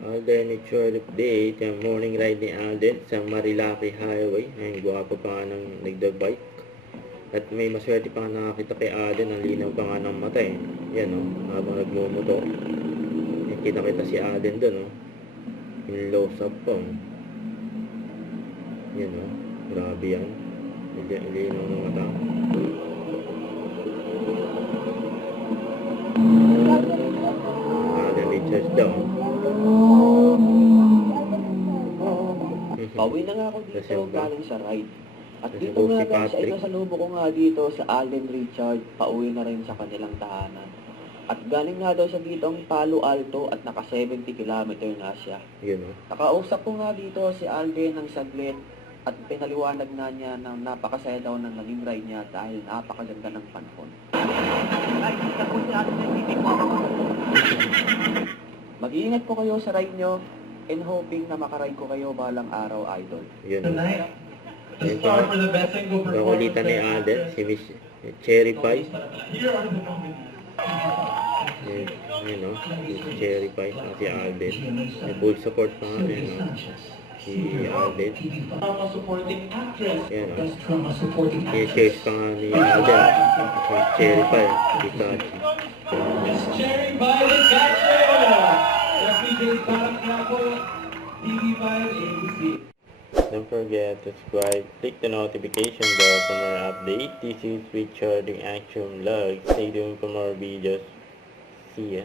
Alden, it's your update. Yung morning ride ni Alden sa Marilaki Highway. Ayun, gwapo pa nga ng nagda-bike. At may maswerte pa nga nakakita kay Alden. Ang linaw pa nga ng mata eh. Yan o, habang nagmumoto. Kita-kita si Alden dun o. In low sub po. Yan o, grabe yan. Linaw ng mata. Alden Richards daw. Pauwi na nga ako dito galing sa ride. At Kasi dito po nga si guys, ay Patrick. nasalubo ko nga dito sa Alden Richard, pauwi na rin sa kanilang tahanan. At galing nga daw siya dito ang Palo Alto at naka 70 kilometer na siya. Yun o. Nakausap ko nga dito si Alden ng saglit at pinaliwanag na niya na napakasaya daw ng naging ride niya dahil napakaganda ng panahon. Mag-iingat po kayo sa ride nyo and hoping na makaride ko kayo balang araw, idol. Yun o. Tonight, Ayun the pa. star for the best single performance. Nakulitan ni Alden. Si Miss Cherry Pie. Here are the nominees. Yun o. Si Cherry Pie. Si Alden. May full support pa nga. Yun o. Si Alden. Drama supporting actress. Yan o. Best drama supporting I-shares pa nga ni Alden. Si Cherry Pie. Si Tachi. Miss Cherry Violet Castro. FPJ's Parang Napo, TV5 ABC. Don't forget to subscribe, click the notification bell for more updates. This is Richard the Action Vlog. Stay tuned for more videos. See ya.